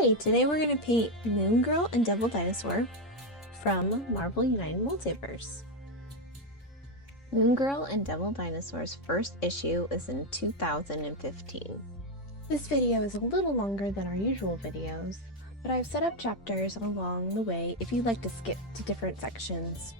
Hi, today we're going to paint Moon Girl and Devil Dinosaur from Marvel United Multiverse. Moon Girl and Devil Dinosaur's first issue is in 2015. This video is a little longer than our usual videos, but I've set up chapters along the way if you'd like to skip to different sections.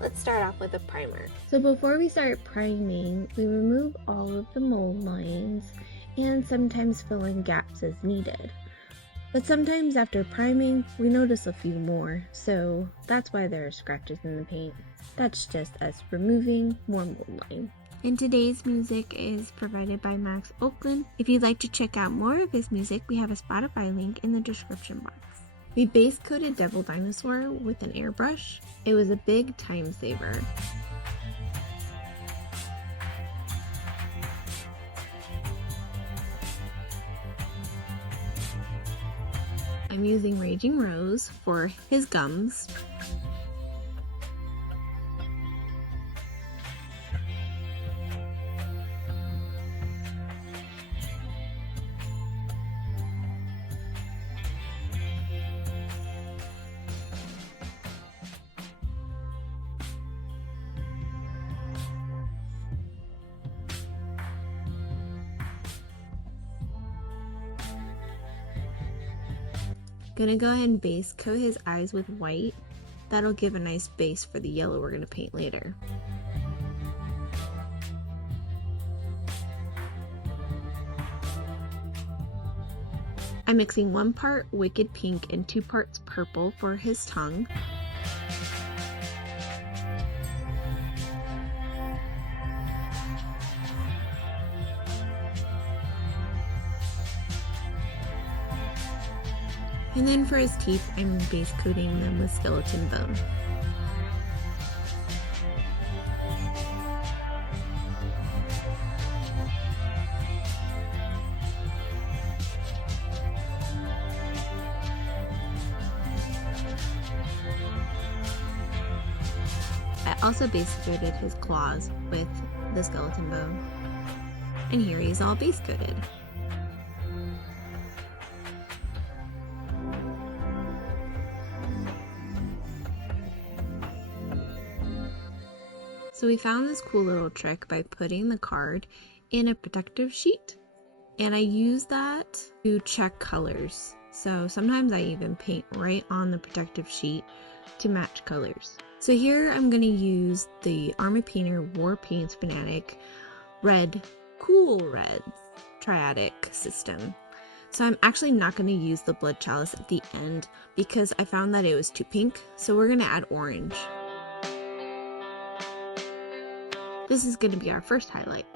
Let's start off with a primer. So before we start priming, we remove all of the mold lines and sometimes fill in gaps as needed. But sometimes after priming, we notice a few more, so that's why there are scratches in the paint. That's just us removing more mold line. And today's music is provided by Max Oakland. If you'd like to check out more of his music, we have a Spotify link in the description box. We base coated Devil Dinosaur with an airbrush. It was a big time saver. I'm using Raging Rose for his gums. Gonna go ahead and base coat his eyes with white. That'll give a nice base for the yellow we're gonna paint later. I'm mixing 1 part Wicked Pink and 2 parts purple for his tongue. And then for his teeth, I'm base coating them with skeleton bone. I also base coated his claws with the skeleton bone. And here he's all base coated. So we found this cool little trick by putting the card in a protective sheet, and I use that to check colors. So sometimes I even paint right on the protective sheet to match colors. So here I'm going to use the Arma Painter War Paints Fanatic Cool Red Triadic system. So I'm actually not going to use the blood chalice at the end because I found that it was too pink, so we're going to add orange. This is going to be our first highlight.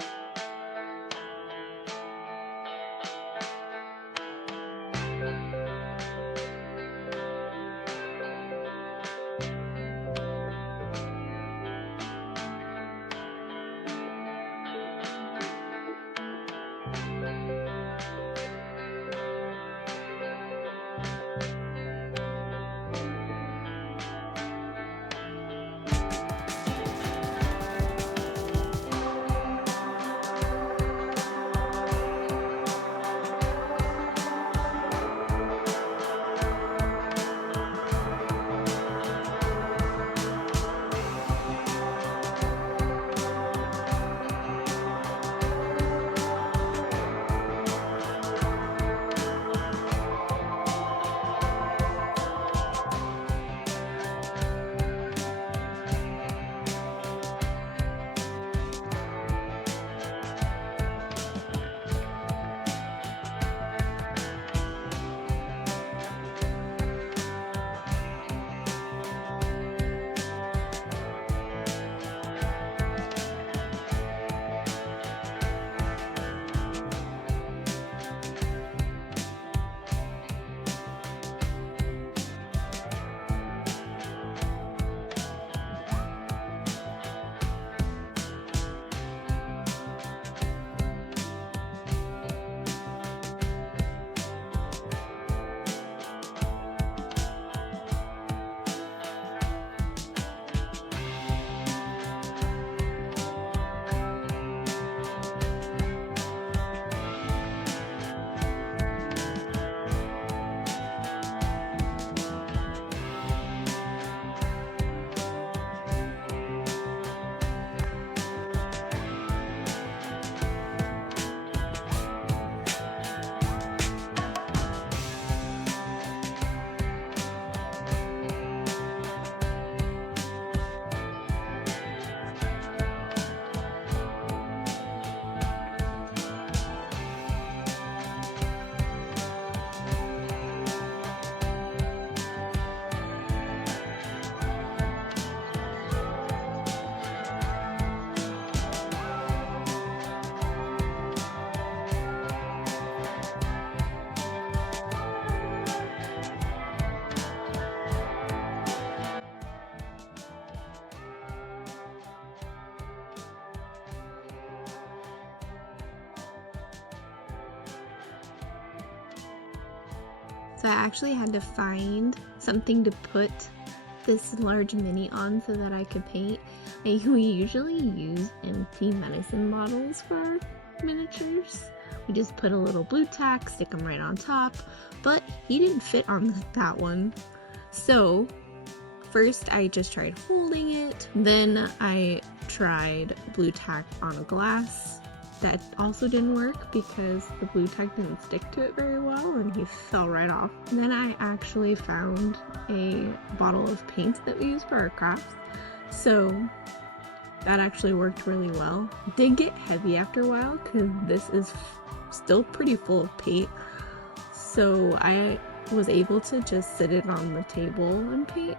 So I actually had to find something to put this large mini on so that I could paint. We usually use empty medicine bottles for our miniatures. We just put a little blue tack, stick them right on top, but he didn't fit on that one. So first I just tried holding it, then I tried blue tack on a glass. That also didn't work because the blue tack didn't stick to it very well and he fell right off. And then I actually found a bottle of paint that we use for our crafts. So that actually worked really well. It did get heavy after a while because this is still pretty full of paint. So I was able to just sit it on the table and paint.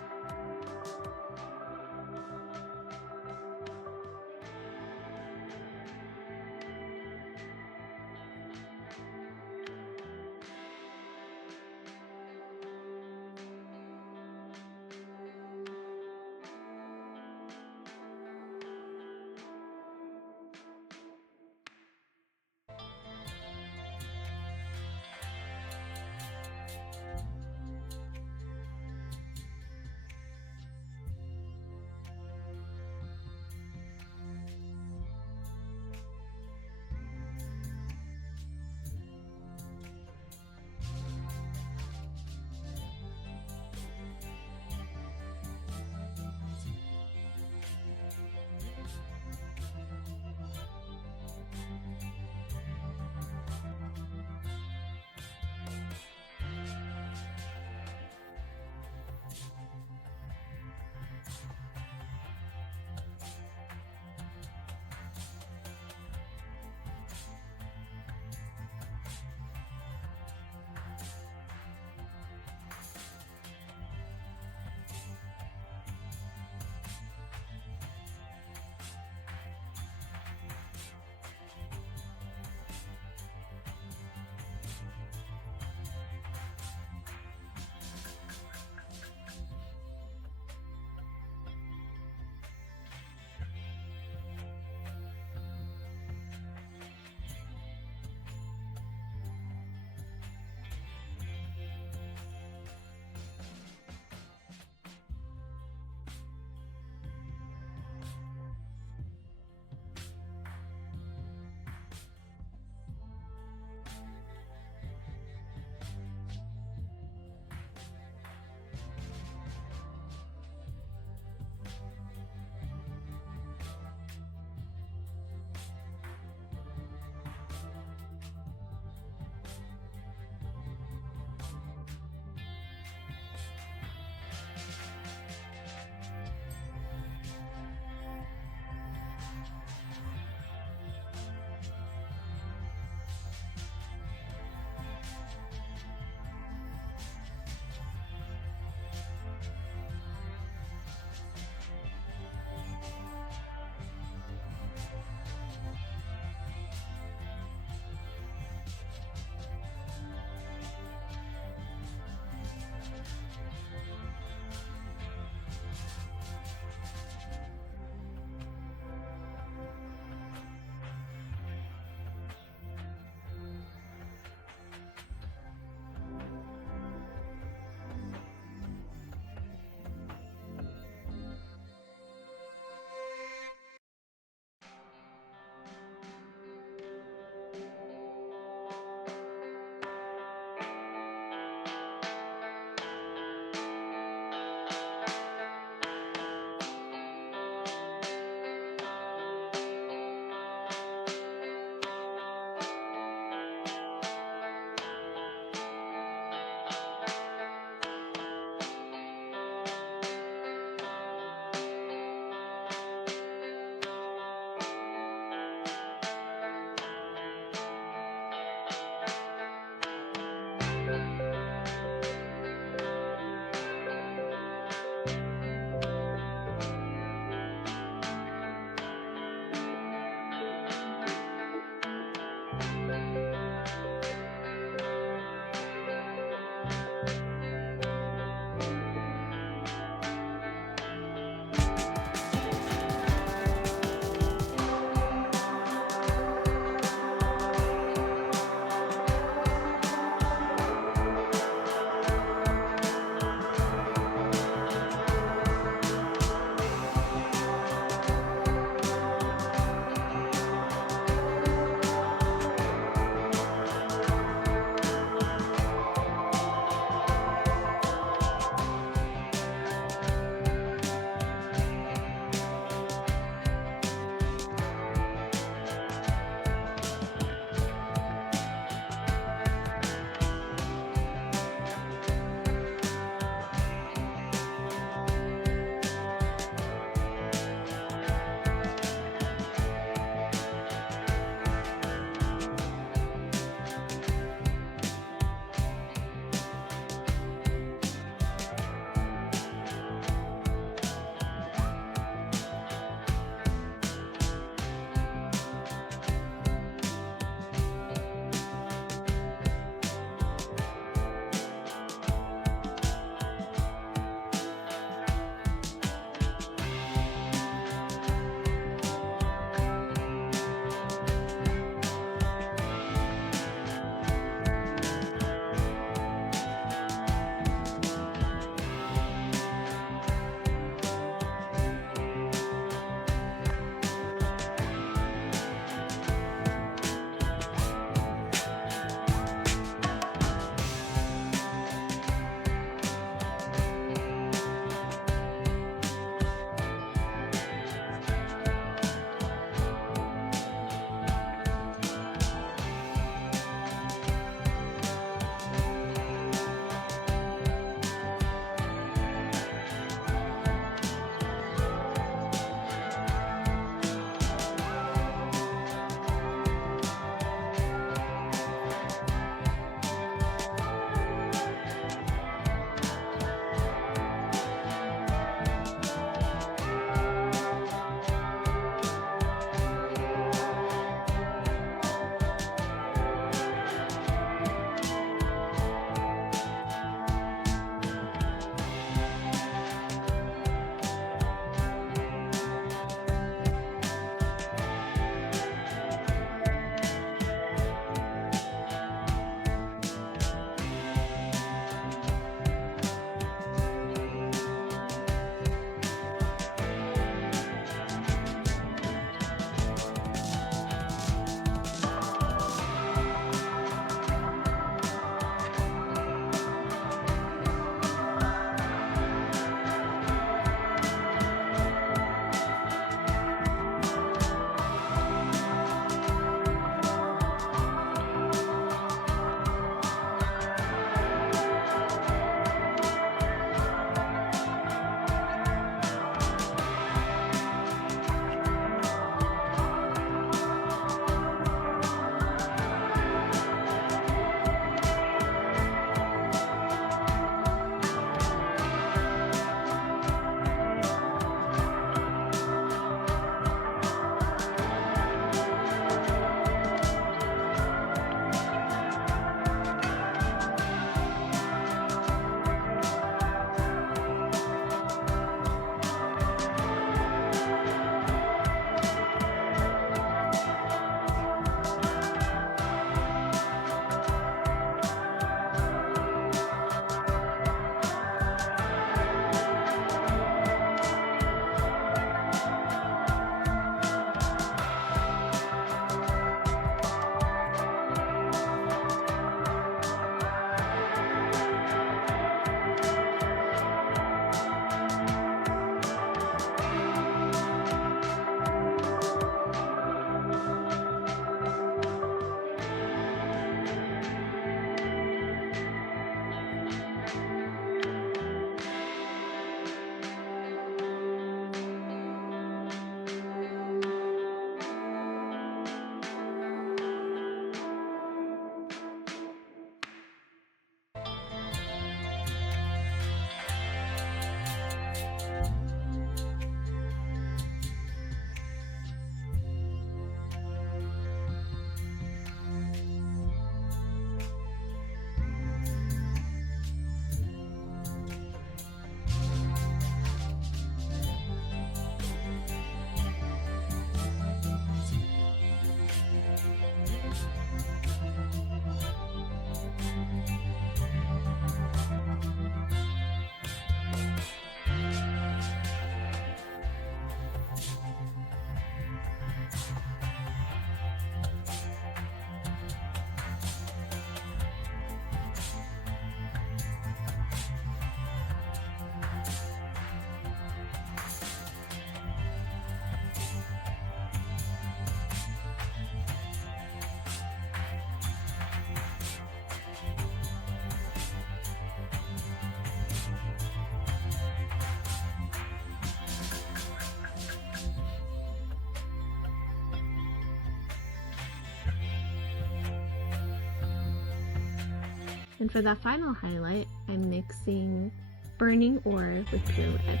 And for that final highlight, I'm mixing burning ore with pure red.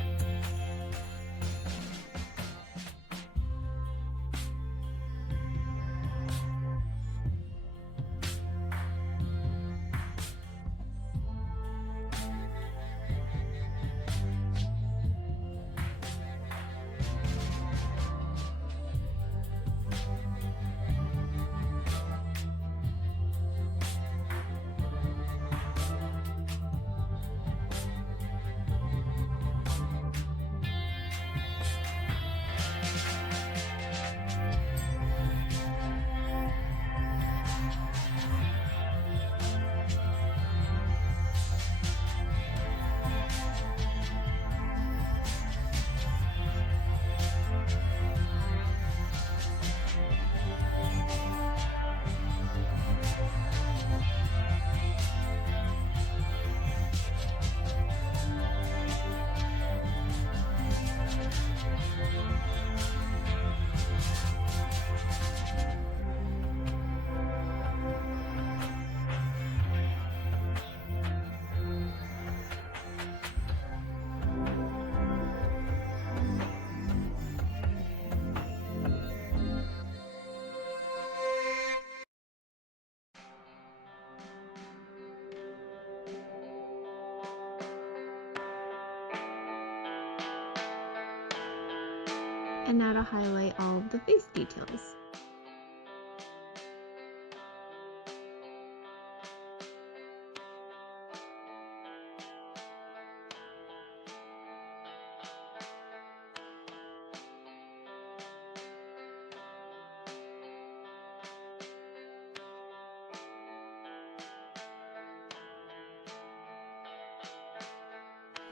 And now to highlight all of the face details.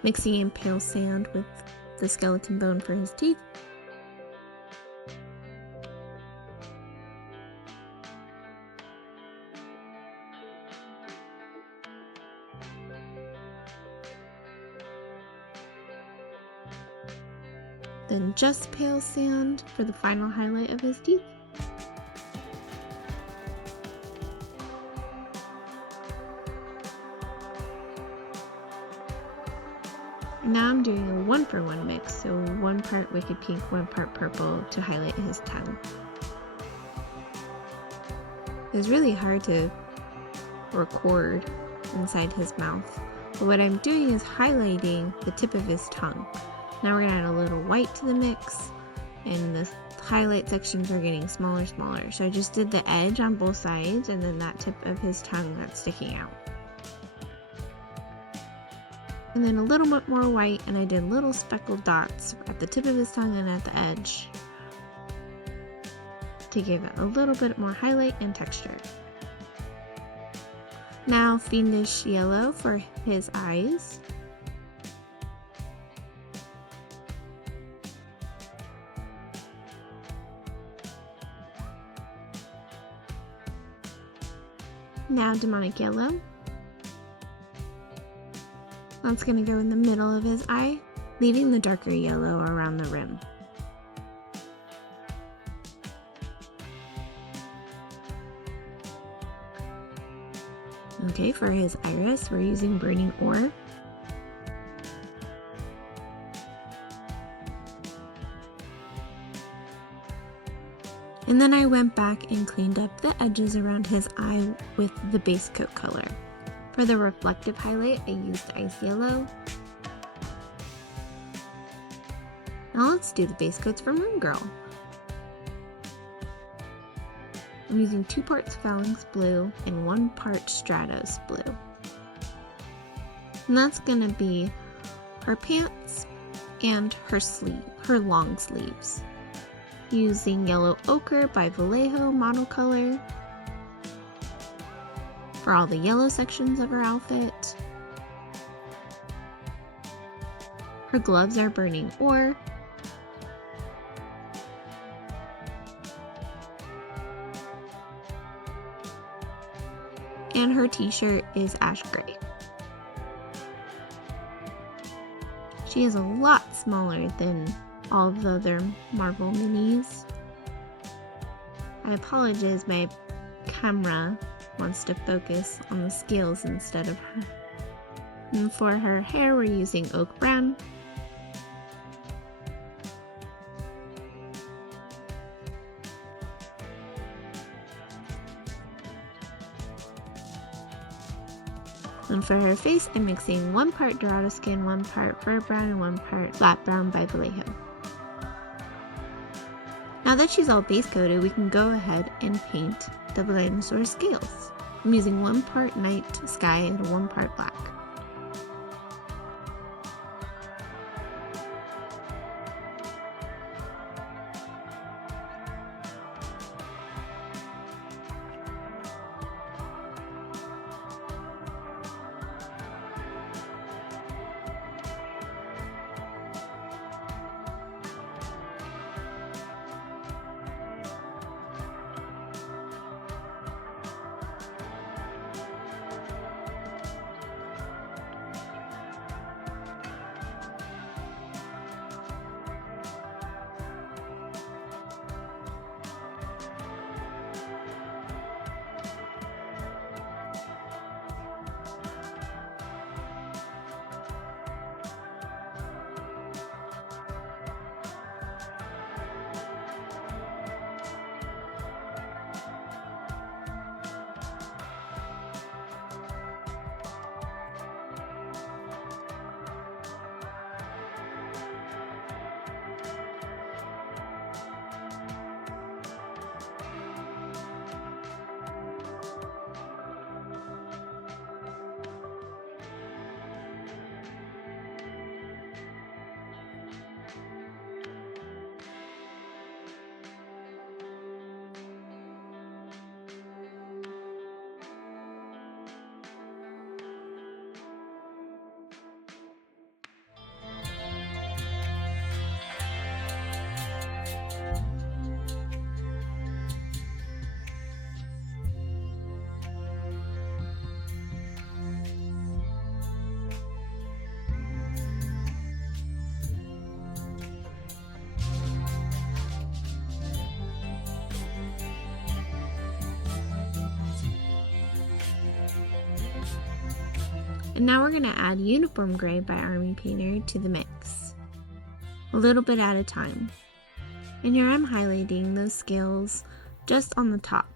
Mixing in pale sand with the skeleton bone for his teeth. Then just pale sand for the final highlight of his teeth. Now I'm doing a 1-for-1 mix, so 1 part Wicked Pink, 1 part purple to highlight his tongue. It was really hard to record inside his mouth, but what I'm doing is highlighting the tip of his tongue. Now we're going to add a little white to the mix, and the highlight sections are getting smaller and smaller. So I just did the edge on both sides, and then that tip of his tongue that's sticking out. And then a little bit more white, and I did little speckled dots at the tip of his tongue and at the edge to give it a little bit more highlight and texture. Now fiendish yellow for his eyes. Now demonic yellow. That's going to go in the middle of his eye, leaving the darker yellow around the rim. Okay, for his iris, we're using burning ore. And then I went back and cleaned up the edges around his eye with the base coat color. For the reflective highlight, I used ice yellow. Now let's do the base coats for Moon Girl. I'm using 2 parts Phalanx blue and 1 part Stratos blue. And that's gonna be her pants and her long sleeves. Using yellow ochre by Vallejo model color for all the yellow sections of her outfit. Her gloves are burning ore. And her t-shirt is ash gray. She is a lot smaller than all of the other Marvel minis. I apologize, my camera wants to focus on the scales instead of her. And for her hair, we're using oak brown. And for her face, I'm mixing 1 part Dorado skin, 1 part fur brown, and 1 part flat brown by Vallejo. Now that she's all base coated, we can go ahead and paint Devil Dinosaur scales. I'm using 1 part night sky and 1 part black. And now we're going to add Uniform Gray by Army Painter to the mix, a little bit at a time. And here I'm highlighting those scales just on the top.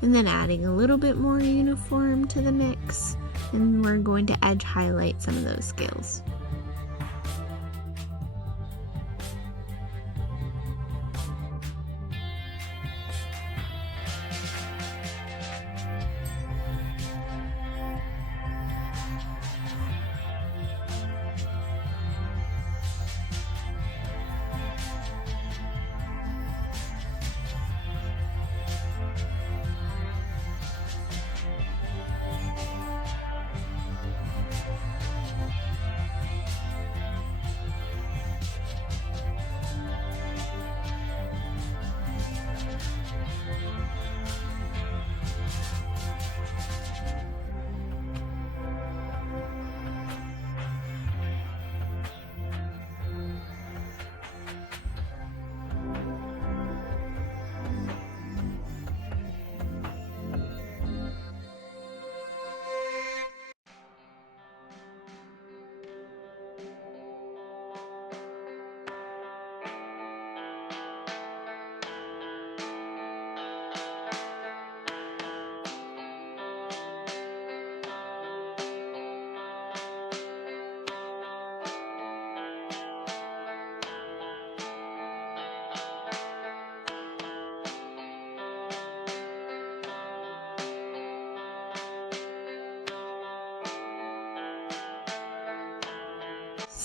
And then adding a little bit more uniform to the mix, and we're going to edge highlight some of those scales.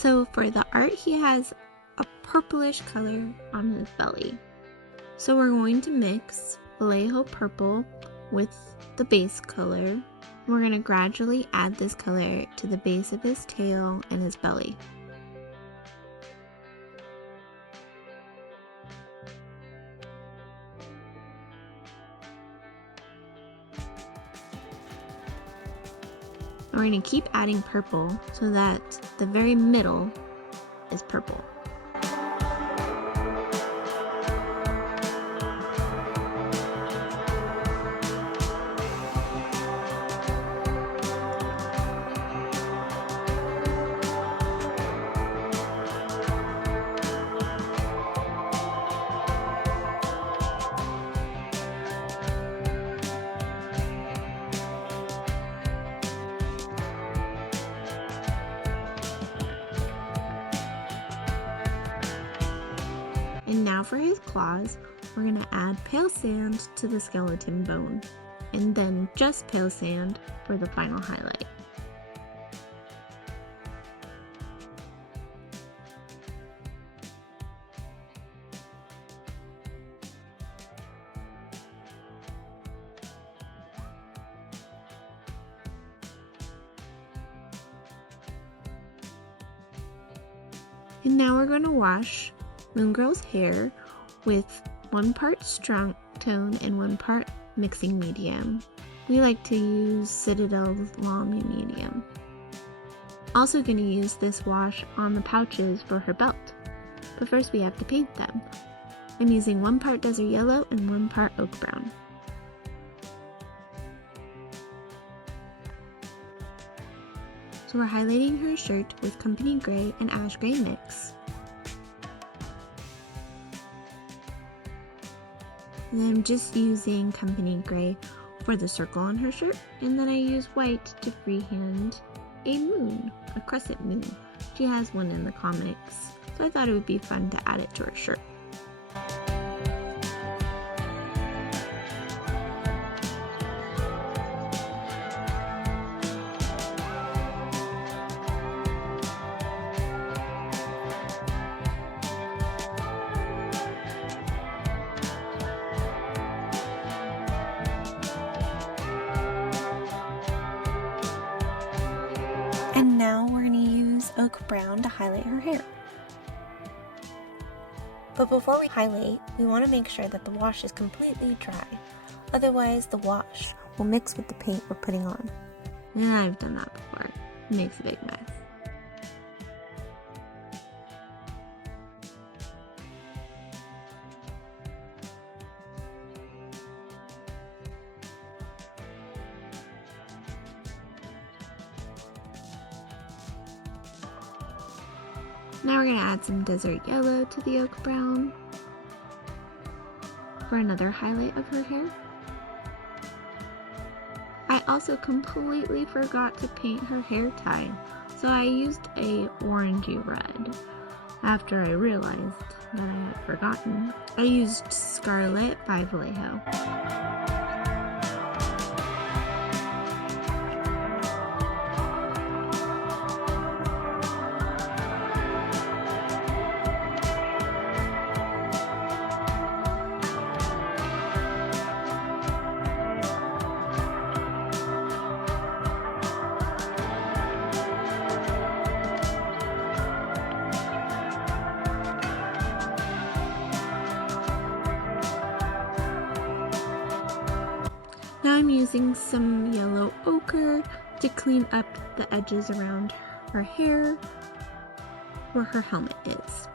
So for the art, he has a purplish color on his belly. So we're going to mix Vallejo purple with the base color. We're going to gradually add this color to the base of his tail and his belly. We're going to keep adding purple so that the very middle is purple. And now for his claws, we're going to add pale sand to the skeleton bone, and then just pale sand for the final highlight. And now we're going to wash Moongirl's hair with 1 part strong tone and 1 part mixing medium. We like to use Citadel's Lamy medium. Also going to use this wash on the pouches for her belt. But first we have to paint them. I'm using 1 part desert yellow and 1 part oak brown. So we're highlighting her shirt with company gray and ash gray mix. And then I'm just using company gray for the circle on her shirt, and then I use white to freehand a moon, a crescent moon. She has one in the comics, so I thought it would be fun to add it to her shirt. And now we're going to use oak brown to highlight her hair. But before we highlight, we want to make sure that the wash is completely dry. Otherwise, the wash will mix with the paint we're putting on. And I've done that before. It makes a big mess. Now we're going to add some desert yellow to the oak brown for another highlight of her hair. I also completely forgot to paint her hair tie, so I used a orangey red. After I realized that I had forgotten, I used Scarlet by Vallejo. Now I'm using some yellow ochre to clean up the edges around her hair where her helmet is.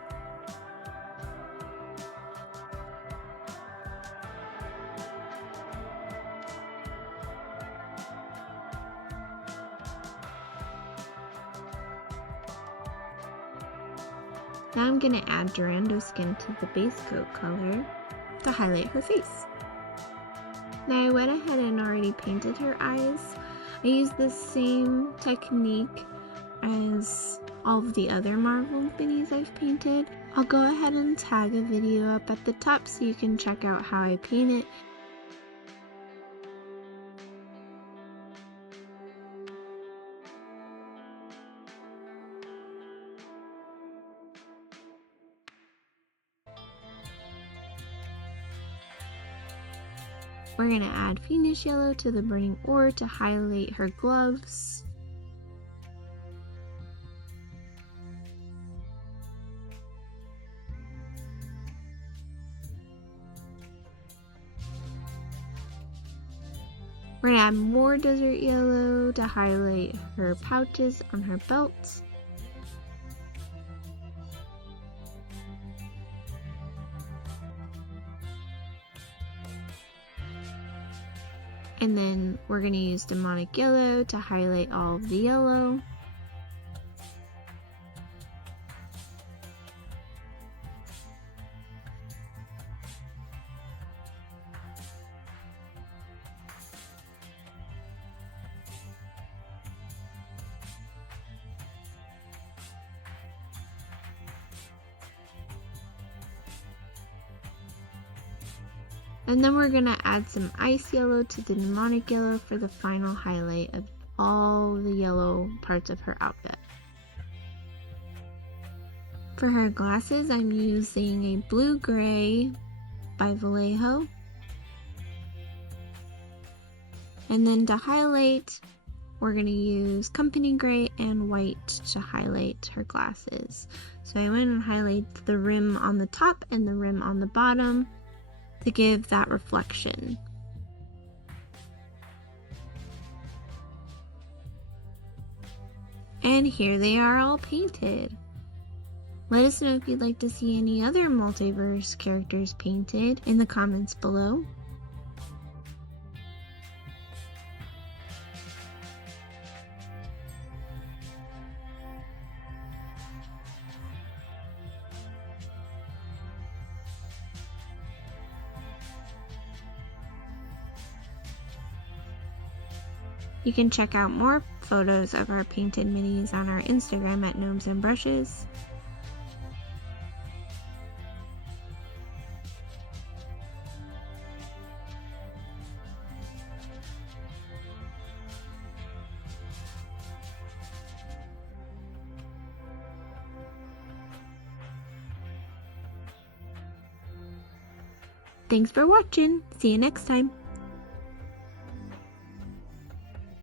Now I'm going to add Dorado skin to the base coat color to highlight her face. Now I went ahead and already painted her eyes. I used the same technique as all of the other Marvel minis I've painted. I'll go ahead and tag a video up at the top so you can check out how I paint it. We're going to add Phoenix Yellow to the burning ore to highlight her gloves. We're going to add more Desert Yellow to highlight her pouches on her belt. And then we're going to use Demonic Yellow to highlight all of the yellow. And then we're going to add some Ice Yellow to the Demonic Yellow for the final highlight of all the yellow parts of her outfit. For her glasses, I'm using a blue-gray by Vallejo. And then to highlight, we're going to use Company Gray and white to highlight her glasses. So I went and highlighted the rim on the top and the rim on the bottom to give that reflection. And here they are all painted. Let us know if you'd like to see any other Multiverse characters painted in the comments below. You can check out more photos of our painted minis on our Instagram at Gnomes and Brushes. Thanks for watching. See you next time.